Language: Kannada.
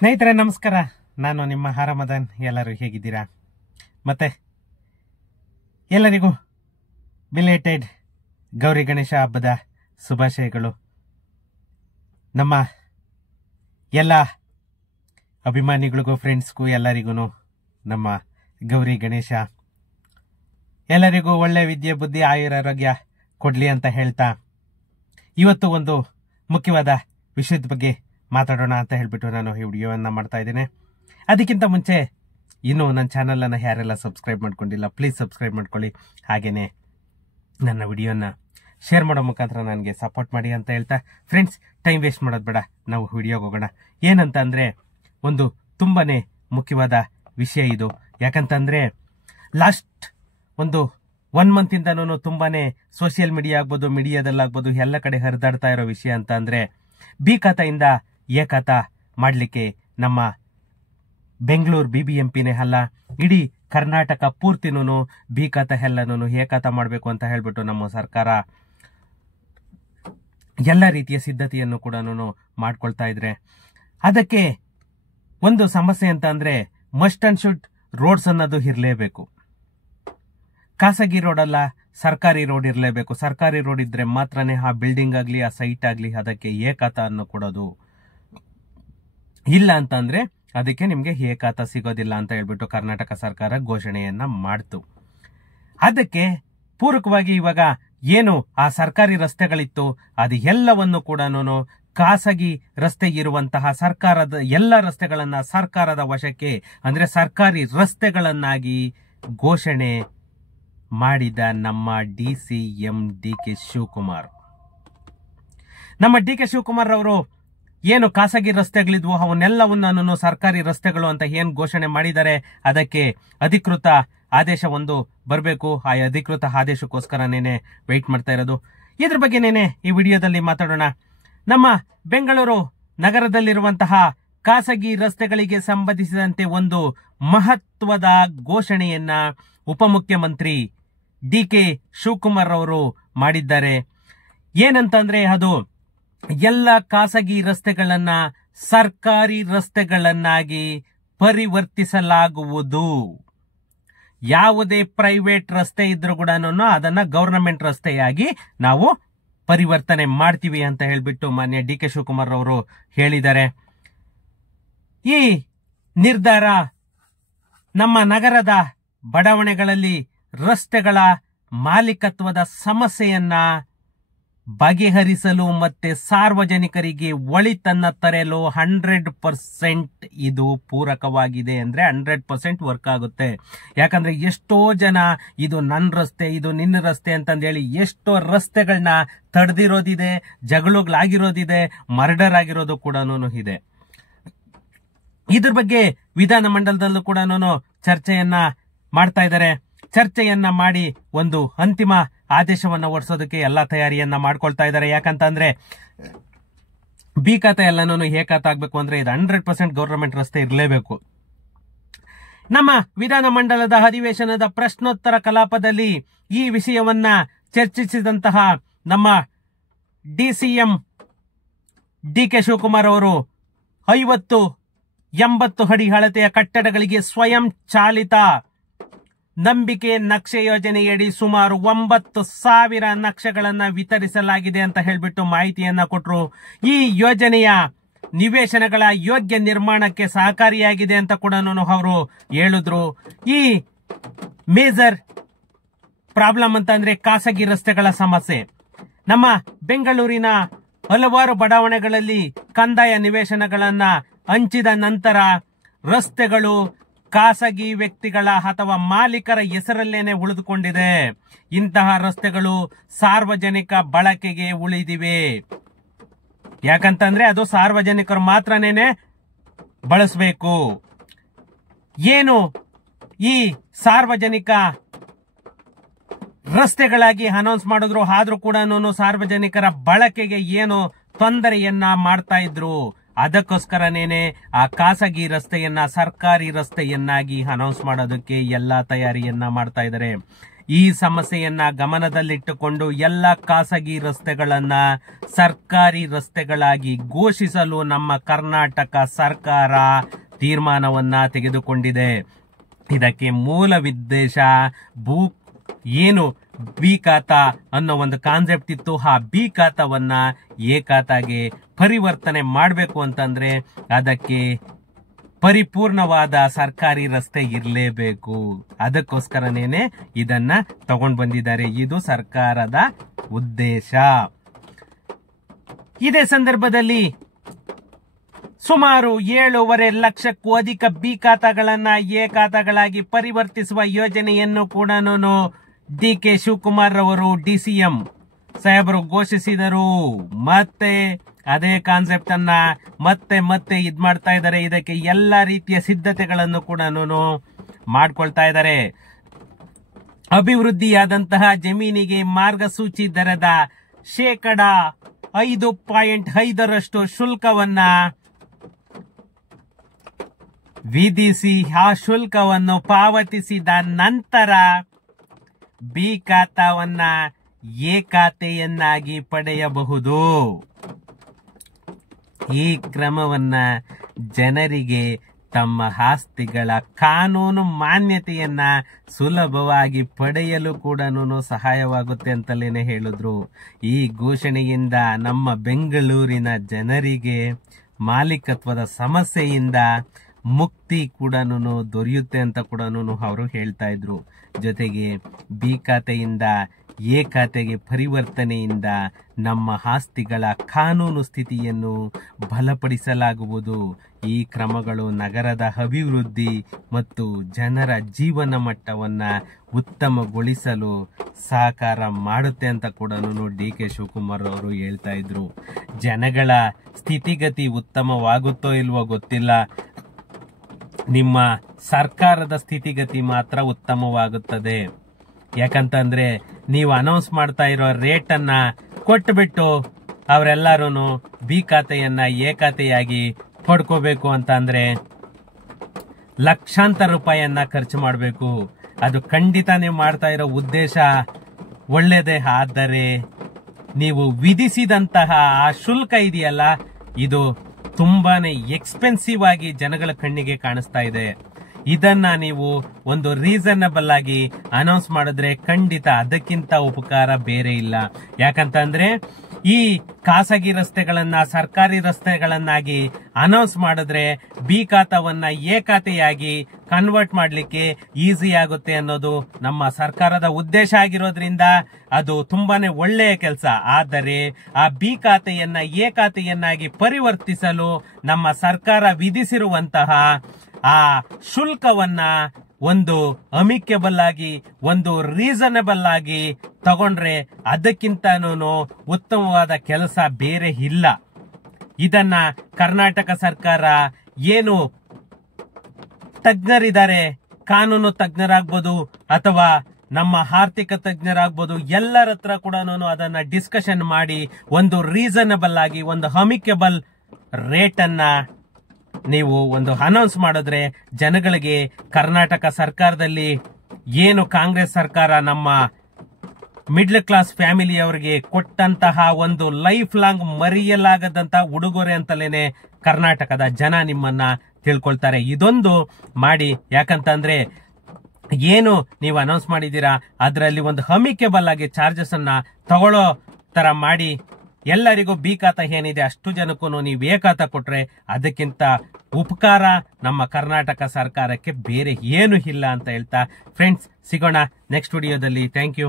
ಸ್ನೇಹಿತರೆ ನಮಸ್ಕಾರ. ನಾನು ನಿಮ್ಮ ಹಾರಮದನ್. ಎಲ್ಲರೂ ಹೇಗಿದ್ದೀರಾ? ಮತ್ತೆ ಎಲ್ಲರಿಗೂ ಬಿಲೇಟೆಡ್ ಗೌರಿ ಗಣೇಶ ಹಬ್ಬದ ಶುಭಾಶಯಗಳು. ನಮ್ಮ ಎಲ್ಲ ಅಭಿಮಾನಿಗಳಿಗೂ, ಫ್ರೆಂಡ್ಸ್ಗೂ ಎಲ್ಲರಿಗೂ ನಮ್ಮ ಗೌರಿ ಗಣೇಶ ಎಲ್ಲರಿಗೂ ಒಳ್ಳೆ ವಿದ್ಯೆ, ಬುದ್ಧಿ, ಆಯುರಾರೋಗ್ಯ ಕೊಡ್ಲಿ ಅಂತ ಹೇಳ್ತಾ ಇವತ್ತು ಒಂದು ಮುಖ್ಯವಾದ ವಿಷಯದ ಬಗ್ಗೆ ಮಾತಾಡೋಣ ಅಂತ ಹೇಳ್ಬಿಟ್ಟು ನಾನು ಈ ವಿಡಿಯೋವನ್ನು ಮಾಡ್ತಾ ಇದ್ದೇನೆ. ಅದಕ್ಕಿಂತ ಮುಂಚೆ ಇನ್ನೂ ನನ್ನ ಚಾನಲನ್ನು ಯಾರೆಲ್ಲ ಸಬ್ಸ್ಕ್ರೈಬ್ ಮಾಡ್ಕೊಂಡಿಲ್ಲ, ಪ್ಲೀಸ್ ಸಬ್ಸ್ಕ್ರೈಬ್ ಮಾಡ್ಕೊಳ್ಳಿ. ಹಾಗೆಯೇ ನನ್ನ ವಿಡಿಯೋನ ಶೇರ್ ಮಾಡೋ ಮುಖಾಂತರ ನನಗೆ ಸಪೋರ್ಟ್ ಮಾಡಿ ಅಂತ ಹೇಳ್ತಾ, ಫ್ರೆಂಡ್ಸ್ ಟೈಮ್ ವೇಸ್ಟ್ ಮಾಡೋದು ಬೇಡ, ನಾವು ವಿಡಿಯೋಗೆ ಹೋಗೋಣ. ಏನಂತ ಅಂದರೆ, ಒಂದು ತುಂಬಾನೇ ಮುಖ್ಯವಾದ ವಿಷಯ ಇದು. ಯಾಕಂತಂದರೆ ಲಾಸ್ಟ್ ಒಂದು 1 ಮಂತಿಂದನೂ ತುಂಬಾನೇ ಸೋಷಿಯಲ್ ಮೀಡಿಯಾ ಆಗ್ಬೋದು, ಮೀಡಿಯಾದಲ್ಲಾಗ್ಬೋದು, ಎಲ್ಲ ಕಡೆ ಹರಿದಾಡ್ತಾ ಇರೋ ವಿಷಯ ಅಂತ ಅಂದರೆ, ಬಿ ಖಾತೆಯಿಂದ ಎ ಖಾತಾ ಮಾಡಲಿಕ್ಕೆ ನಮ್ಮ ಬೆಂಗಳೂರು BBMPನೇ ಅಲ್ಲ, ಇಡೀ ಕರ್ನಾಟಕ ಪೂರ್ತಿನೂ ಬಿ ಖಾತಾ ಎಲ್ಲನೂ ಎ ಖಾತಾ ಮಾಡಬೇಕು ಅಂತ ಹೇಳ್ಬಿಟ್ಟು ನಮ್ಮ ಸರ್ಕಾರ ಎಲ್ಲ ರೀತಿಯ ಸಿದ್ಧತೆಯನ್ನು ಕೂಡ ಮಾಡ್ಕೊಳ್ತಾ ಇದ್ರೆ, ಅದಕ್ಕೆ ಒಂದು ಸಮಸ್ಯೆ ಅಂತ ಅಂದರೆ ಮಸ್ಟ್ ಅಂಡ್ ಶುಡ್ ರೋಡ್ಸ್ ಅನ್ನೋದು ಇರಲೇಬೇಕು. ಖಾಸಗಿ ರೋಡ್ ಅಲ್ಲ, ಸರ್ಕಾರಿ ರೋಡ್ ಇರಲೇಬೇಕು. ಸರ್ಕಾರಿ ರೋಡ್ ಇದ್ರೆ ಮಾತ್ರನೇ ಆ ಬಿಲ್ಡಿಂಗ್ ಆಗಲಿ, ಆ ಸೈಟ್ ಆಗಲಿ ಅದಕ್ಕೆ ಎ ಖಾತಾ ಅನ್ನು ಕೊಡೋದು. ಇಲ್ಲ ಅಂತಂದ್ರೆ ಅದಕ್ಕೆ ನಿಮಗೆ ಎ ಖಾತಾ ಸಿಗೋದಿಲ್ಲ ಅಂತ ಹೇಳ್ಬಿಟ್ಟು ಕರ್ನಾಟಕ ಸರ್ಕಾರ ಘೋಷಣೆಯನ್ನ ಮಾಡ್ತು. ಅದಕ್ಕೆ ಪೂರಕವಾಗಿ ಇವಾಗ ಏನು ಆ ಸರ್ಕಾರಿ ರಸ್ತೆಗಳಿತ್ತು ಅದು ಎಲ್ಲವನ್ನು ಕೂಡ ಖಾಸಗಿ ರಸ್ತೆ ಇರುವಂತಹ ಸರ್ಕಾರದ ಎಲ್ಲ ರಸ್ತೆಗಳನ್ನ ಸರ್ಕಾರದ ವಶಕ್ಕೆ, ಅಂದ್ರೆ ಸರ್ಕಾರಿ ರಸ್ತೆಗಳನ್ನಾಗಿ ಘೋಷಣೆ ಮಾಡಿದ ನಮ್ಮ DCM DK ಶಿವಕುಮಾರ್. ನಮ್ಮ DK ಶಿವಕುಮಾರ್ ಅವರು ಏನು ಖಾಸಗಿ ರಸ್ತೆಗಳಿದ್ವು ಅವನ್ನೆಲ್ಲವನ್ನ ಸರ್ಕಾರಿ ರಸ್ತೆಗಳು ಅಂತ ಏನ್ ಘೋಷಣೆ ಮಾಡಿದ್ದಾರೆ, ಅದಕ್ಕೆ ಅಧಿಕೃತ ಆದೇಶ ಒಂದು ಬರಬೇಕು. ಆ ಅಧಿಕೃತ ಆದೇಶಕ್ಕೋಸ್ಕರನೇನೆ ವೆಯ್ಟ್ ಮಾಡ್ತಾ ಇರೋದು. ಇದ್ರ ಬಗ್ಗೆನೇನೆ ಈ ವಿಡಿಯೋದಲ್ಲಿ ಮಾತಾಡೋಣ. ನಮ್ಮ ಬೆಂಗಳೂರು ನಗರದಲ್ಲಿರುವಂತಹ ಖಾಸಗಿ ರಸ್ತೆಗಳಿಗೆ ಸಂಬಂಧಿಸಿದಂತೆ ಒಂದು ಮಹತ್ವದ ಘೋಷಣೆಯನ್ನ ಉಪಮುಖ್ಯಮಂತ್ರಿ DK ಶಿವಕುಮಾರ್ ಅವರು ಮಾಡಿದ್ದಾರೆ. ಏನಂತಂದ್ರೆ, ಅದು ಎಲ್ಲ ಖಾಸಗಿ ರಸ್ತೆಗಳನ್ನ ಸರ್ಕಾರಿ ರಸ್ತೆಗಳನ್ನಾಗಿ ಪರಿವರ್ತಿಸಲಾಗುವುದು. ಯಾವುದೇ ಪ್ರೈವೇಟ್ ರಸ್ತೆ ಇದ್ರೂ ಕೂಡ ಅದನ್ನ ಗವರ್ನಮೆಂಟ್ ರಸ್ತೆಯಾಗಿ ನಾವು ಪರಿವರ್ತನೆ ಮಾಡ್ತೀವಿ ಅಂತ ಹೇಳ್ಬಿಟ್ಟು ಮಾನ್ಯ DK ಶಿವಕುಮಾರ್ ಅವರು ಹೇಳಿದ್ದಾರೆ. ಈ ನಿರ್ಧಾರ ನಮ್ಮ ನಗರದ ಬಡಾವಣೆಗಳಲ್ಲಿ ರಸ್ತೆಗಳ ಮಾಲೀಕತ್ವದ ಸಮಸ್ಯೆಯನ್ನ ಬಗೆಹರಿಸಲು ಮತ್ತೆ ಸಾರ್ವಜನಿಕರಿಗೆ ಒಳಿತನ್ನ ತರಲು 100% ಇದು ಪೂರಕವಾಗಿದೆ. ಅಂದ್ರೆ 100% ವರ್ಕ್ ಆಗುತ್ತೆ. ಯಾಕಂದ್ರೆ ಎಷ್ಟೋ ಜನ ಇದು ನನ್ನ ರಸ್ತೆ, ಇದು ನಿನ್ನ ರಸ್ತೆ ಅಂತಂದೇಳಿ ಎಷ್ಟೋ ರಸ್ತೆಗಳನ್ನ ತಡೆದಿರೋದಿದೆ, ಜಗಳಗಳಾಗಿರೋದಿದೆ, ಮರ್ಡರ್ ಆಗಿರೋದು ಕೂಡ ಇದೆ. ಇದ್ರ ಬಗ್ಗೆ ವಿಧಾನಮಂಡಲದಲ್ಲೂ ಕೂಡ ಚರ್ಚೆಯನ್ನ ಮಾಡ್ತಾ ಇದ್ದಾರೆ. ಚರ್ಚೆಯನ್ನ ಮಾಡಿ ಒಂದು ಅಂತಿಮ ಆದೇಶವನ್ನ ಹೊರಡಿಸೋದಕ್ಕೆ ಎಲ್ಲಾ ತಯಾರಿಯನ್ನ ಮಾಡ್ಕೊಳ್ತಾ ಇದ್ದಾರೆ. ಯಾಕಂತಂದ್ರೆ ಬಿ ಖಾತಾ ಎಲ್ಲನೂ ಎ ಖಾತಾ ಆಗ್ಬೇಕು ಅಂದ್ರೆ ಇದು 100% ಗವರ್ನಮೆಂಟ್ ರಸ್ತೆ ಇರಲೇಬೇಕು. ನಮ್ಮ ವಿಧಾನಮಂಡಲದ ಅಧಿವೇಶನದ ಪ್ರಶ್ನೋತ್ತರ ಕಲಾಪದಲ್ಲಿ ಈ ವಿಷಯವನ್ನ ಚರ್ಚಿಸಿದಂತಹ ನಮ್ಮ DCM DK ಶಿವಕುಮಾರ್ ಅವರು 50-80 ಅಡಿ ಅಳತೆಯ ಕಟ್ಟಡಗಳಿಗೆ ಸ್ವಯಂ ಚಾಲಿತ ನಂಬಿಕೆ ನಕ್ಷೆ ಯೋಜನೆಯಡಿ ಸುಮಾರು 9,000 ನಕ್ಷೆಗಳನ್ನ ವಿತರಿಸಲಾಗಿದೆ ಅಂತ ಹೇಳ್ಬಿಟ್ಟು ಮಾಹಿತಿಯನ್ನ ಕೊಟ್ಟರು. ಈ ಯೋಜನೆಯ ನಿವೇಶನಗಳ ಯೋಗ್ಯ ನಿರ್ಮಾಣಕ್ಕೆ ಸಹಕಾರಿಯಾಗಿದೆ ಅಂತ ಕೂಡ ಅವರು ಹೇಳಿದ್ರು. ಈ ಮೇಜರ್ ಪ್ರಾಬ್ಲಮ್ ಅಂತಂದ್ರೆ ಖಾಸಗಿ ರಸ್ತೆಗಳ ಸಮಸ್ಯೆ. ನಮ್ಮ ಬೆಂಗಳೂರಿನ ಹಲವಾರು ಬಡಾವಣೆಗಳಲ್ಲಿ ಕಂದಾಯ ನಿವೇಶನಗಳನ್ನ ಹಂಚಿದ ನಂತರ ರಸ್ತೆಗಳು ಖಾಸಗಿ ವ್ಯಕ್ತಿಗಳ ಅಥವಾ ಮಾಲೀಕರ ಹೆಸರಲ್ಲೇನೆ ಉಳಿದುಕೊಂಡಿದೆ. ಇಂತಹ ರಸ್ತೆಗಳು ಸಾರ್ವಜನಿಕ ಬಳಕೆಗೆ ಉಳಿದಿವೆ. ಯಾಕಂತಂದ್ರೆ ಅದು ಸಾರ್ವಜನಿಕರು ಮಾತ್ರನೇನೆ ಬಳಸಬೇಕು. ಏನು ಈ ಸಾರ್ವಜನಿಕ ರಸ್ತೆಗಳಾಗಿ ಅನೌನ್ಸ್ ಮಾಡಿದ್ರು, ಆದ್ರೂ ಕೂಡ ಸಾರ್ವಜನಿಕರ ಬಳಕೆಗೆ ಏನು ತೊಂದರೆಯನ್ನ ಮಾಡ್ತಾ ಇದ್ರು. ಅದಕ್ಕೋಸ್ಕರನೇನೆ ಆ ಖಾಸಗಿ ರಸ್ತೆಯನ್ನ ಸರ್ಕಾರಿ ರಸ್ತೆಯನ್ನಾಗಿ ಅನೌನ್ಸ್ ಮಾಡೋದಕ್ಕೆ ಎಲ್ಲಾ ತಯಾರಿಯನ್ನ ಮಾಡ್ತಾ ಇದ್ದಾರೆ. ಈ ಸಮಸ್ಯೆಯನ್ನ ಗಮನದಲ್ಲಿಟ್ಟುಕೊಂಡು ಎಲ್ಲ ಖಾಸಗಿ ರಸ್ತೆಗಳನ್ನ ಸರ್ಕಾರಿ ರಸ್ತೆಗಳಾಗಿ ಘೋಷಿಸಲು ನಮ್ಮ ಕರ್ನಾಟಕ ಸರ್ಕಾರ ತೀರ್ಮಾನವನ್ನ ತೆಗೆದುಕೊಂಡಿದೆ. ಇದಕ್ಕೆ ಮೂಲ ಉದ್ದೇಶ ಏನು ಬಿ ಖಾತಾ ಅನ್ನೋ ಒಂದು ಕಾನ್ಸೆಪ್ಟ್ ಇತ್ತು. ಆ ಬಿ ಖಾತಾವನ್ನ ಎ ಖಾತಾಗೆ ಪರಿವರ್ತನೆ ಮಾಡಬೇಕು ಅಂತಂದ್ರೆ ಅದಕ್ಕೆ ಪರಿಪೂರ್ಣವಾದ ಸರ್ಕಾರಿ ರಸ್ತೆ ಇರಲೇಬೇಕು. ಅದಕ್ಕೋಸ್ಕರನೇನೆ ಇದನ್ನ ತಗೊಂಡು ಬಂದಿದ್ದಾರೆ. ಇದು ಸರ್ಕಾರದ ಉದ್ದೇಶ. ಇದೇ ಸಂದರ್ಭದಲ್ಲಿ ಸುಮಾರು 7.5 ಲಕ್ಷಕ್ಕೂ ಅಧಿಕ ಬಿ ಖಾತಾಗಳನ್ನ ಎ ಖಾತಾಗಳಾಗಿ ಪರಿವರ್ತಿಸುವ ಯೋಜನೆಯನ್ನು ಕೂಡ DK ಶಿವಕುಮಾರ್ ಅವರು DCM ಸಾಹೇಬರು ಘೋಷಿಸಿದರು. ಮತ್ತೆ ಅದೇ ಕಾನ್ಸೆಪ್ಟ್ ಅನ್ನ ಮತ್ತೆ ಇದ್ ಮಾಡ್ತಾ ಇದ್ದಾರೆ. ಇದಕ್ಕೆ ಎಲ್ಲ ರೀತಿಯ ಸಿದ್ಧತೆಗಳನ್ನು ಕೂಡ ಮಾಡ್ಕೊಳ್ತಾ ಇದ್ದಾರೆ. ಅಭಿವೃದ್ಧಿಯಾದಂತಹ ಜಮೀನಿಗೆ ಮಾರ್ಗಸೂಚಿ ದರದ 5.5% ಶುಲ್ಕವನ್ನ ವಿಧಿಸಿ ಆ ಶುಲ್ಕವನ್ನು ಪಾವತಿಸಿದ ನಂತರ ಬಿ ಖಾತಾವನ್ನ ಎ ಖಾತೆಯನ್ನಾಗಿ ಪಡೆಯಬಹುದು. ಈ ಕ್ರಮವನ್ನ ಜನರಿಗೆ ತಮ್ಮ ಆಸ್ತಿಗಳ ಕಾನೂನು ಮಾನ್ಯತೆಯನ್ನ ಸುಲಭವಾಗಿ ಪಡೆಯಲು ಕೂಡ ಸಹಾಯವಾಗುತ್ತೆ ಅಂತಲೇನೆ ಹೇಳಿದ್ರು. ಈ ಘೋಷಣೆಯಿಂದ ನಮ್ಮ ಬೆಂಗಳೂರಿನ ಜನರಿಗೆ ಮಾಲೀಕತ್ವದ ಸಮಸ್ಯೆಯಿಂದ ಮುಕ್ತಿ ಕೂಡ ದೊರೆಯುತ್ತೆ ಅಂತ ಕೂಡ ಅವರು ಹೇಳ್ತಾ ಇದ್ರು. ಜೊತೆಗೆ ಬಿ ಖಾತೆಯಿಂದ ಎ ಖಾತೆಗೆ ಪರಿವರ್ತನೆಯಿಂದ ನಮ್ಮ ಆಸ್ತಿಗಳ ಕಾನೂನು ಸ್ಥಿತಿಯನ್ನು ಬಲಪಡಿಸಲಾಗುವುದು. ಈ ಕ್ರಮಗಳು ನಗರದ ಅಭಿವೃದ್ಧಿ ಮತ್ತು ಜನರ ಜೀವನ ಮಟ್ಟವನ್ನ ಉತ್ತಮಗೊಳಿಸಲು ಸಹಕಾರ ಮಾಡುತ್ತೆ ಅಂತ ಕೂಡ DK ಶಿವಕುಮಾರ್ ಅವರು ಹೇಳ್ತಾ ಇದ್ರು. ಜನಗಳ ಸ್ಥಿತಿಗತಿ ಉತ್ತಮವಾಗುತ್ತೋ ಇಲ್ವೋ ಗೊತ್ತಿಲ್ಲ, ನಿಮ್ಮ ಸರ್ಕಾರದ ಸ್ಥಿತಿಗತಿ ಮಾತ್ರ ಉತ್ತಮವಾಗುತ್ತದೆ. ಯಾಕಂತಂದ್ರೆ ನೀವು ಅನೌನ್ಸ್ ಮಾಡ್ತಾ ಇರೋ ರೇಟ್ ಅನ್ನ ಕೊಟ್ಟುಬಿಟ್ಟು ಅವರೆಲ್ಲರೂ ಬಿ ಖಾತೆಯನ್ನ ಎ ಖಾತೆಯಾಗಿ ಪಡ್ಕೋಬೇಕು ಅಂತ ಅಂದ್ರೆ ಲಕ್ಷಾಂತರ ರೂಪಾಯಿಯನ್ನ ಖರ್ಚು ಮಾಡಬೇಕು. ಅದು ಖಂಡಿತ ನೀವು ಮಾಡ್ತಾ ಇರೋ ಉದ್ದೇಶ ಒಳ್ಳೇದೇ. ಆದರೆ ನೀವು ವಿಧಿಸಿದಂತಹ ಆ ಶುಲ್ಕ ಇದೆಯಲ್ಲ, ಇದು ತುಂಬಾನೇ ಎಕ್ಸ್ಪೆನ್ಸಿವ್ ಆಗಿ ಜನಗಳ ಕಣ್ಣಿಗೆ ಕಾಣಿಸ್ತಾ ಇದೆ. ಇದನ್ನ ನೀವು ಒಂದು ರೀಸನಬಲ್ ಆಗಿ ಅನೌನ್ಸ್ ಮಾಡಿದ್ರೆ ಖಂಡಿತ ಅದಕ್ಕಿಂತ ಉಪಕಾರ ಬೇರೆ ಇಲ್ಲ. ಯಾಕಂತಂದ್ರೆ ಈ ಖಾಸಗಿ ರಸ್ತೆಗಳನ್ನ ಸರ್ಕಾರಿ ರಸ್ತೆಗಳನ್ನಾಗಿ ಅನೌನ್ಸ್ ಮಾಡಿದ್ರೆ ಬಿ ಖಾತಾವನ್ನ ಎ ಖಾತೆಯಾಗಿ ಕನ್ವರ್ಟ್ ಮಾಡ್ಲಿಕ್ಕೆ ಈಸಿ ಆಗುತ್ತೆ ಅನ್ನೋದು ನಮ್ಮ ಸರ್ಕಾರದ ಉದ್ದೇಶ ಆಗಿರೋದ್ರಿಂದ ಅದು ತುಂಬಾನೇ ಒಳ್ಳೆಯ ಕೆಲಸ. ಆದರೆ ಆ ಬಿ ಖಾತೆಯನ್ನ ಎ ಖಾತೆಯನ್ನಾಗಿ ಪರಿವರ್ತಿಸಲು ನಮ್ಮ ಸರ್ಕಾರ ವಿಧಿಸಿರುವಂತಹ ಆ ಶುಲ್ಕವನ್ನ ಒಂದು ಅಮಿಕೇಬಲ್ ಆಗಿ ಒಂದು ರೀಸನಬಲ್ ಆಗಿ ತಗೊಂಡ್ರೆ ಅದಕ್ಕಿಂತನೂ ಉತ್ತಮವಾದ ಕೆಲಸ ಬೇರೆ ಇಲ್ಲ. ಇದನ್ನ ಕರ್ನಾಟಕ ಸರ್ಕಾರ ಏನು ತಜ್ಞರಿದ್ದಾರೆ, ಕಾನೂನು ತಜ್ಞರಾಗ್ಬೋದು ಅಥವಾ ನಮ್ಮ ಆರ್ಥಿಕ ತಜ್ಞರಾಗ್ಬೋದು, ಎಲ್ಲರ ಹತ್ರ ಕೂಡ ಅದನ್ನ ಡಿಸ್ಕಷನ್ ಮಾಡಿ ಒಂದು ರೀಸನಬಲ್ ಆಗಿ ಒಂದು ಅಮಿಕೇಬಲ್ ರೇಟ್ ಅನ್ನ ನೀವು ಒಂದು ಅನೌನ್ಸ್ ಮಾಡಿದ್ರೆ ಜನಗಳಿಗೆ ಕರ್ನಾಟಕ ಸರ್ಕಾರದಲ್ಲಿ ಏನು ಕಾಂಗ್ರೆಸ್ ಸರ್ಕಾರ ನಮ್ಮ ಮಿಡ್ಲ್ ಕ್ಲಾಸ್ ಫ್ಯಾಮಿಲಿಯವರಿಗೆ ಕೊಟ್ಟಂತಹ ಒಂದು ಲೈಫ್ ಲಾಂಗ್ ಮರೆಯಲಾಗದಂತಹ ಉಡುಗೊರೆ ಅಂತಲೇನೆ ಕರ್ನಾಟಕದ ಜನ ನಿಮ್ಮನ್ನ ತಿಳ್ಕೊಳ್ತಾರೆ. ಇದೊಂದು ಮಾಡಿ. ಯಾಕಂತಂದ್ರೆ ಏನು ನೀವು ಅನೌನ್ಸ್ ಮಾಡಿದೀರಾ ಅದರಲ್ಲಿ ಒಂದು ಅಮಿಕೇಬಲ್ ಆಗಿ ಚಾರ್ಜಸ್ ಅನ್ನ ತಗೊಳ್ಳೋ ತರ ಮಾಡಿ ಎಲ್ಲರಿಗೂ ಬಿ ಖಾತಾ ಏನಿದೆ ಅಷ್ಟು ಜನಕ್ಕೂ ನೀವು ಎ ಖಾತಾ ಕೊಟ್ರೆ ಅದಕ್ಕಿಂತ ಉಪಕಾರ ನಮ್ಮ ಕರ್ನಾಟಕ ಸರ್ಕಾರಕ್ಕೆ ಬೇರೆ ಏನು ಇಲ್ಲ ಅಂತ ಹೇಳ್ತಾ ಫ್ರೆಂಡ್ಸ್ ಸಿಗೋಣ ನೆಕ್ಸ್ಟ್ ವಿಡಿಯೋದಲ್ಲಿ. Thank you.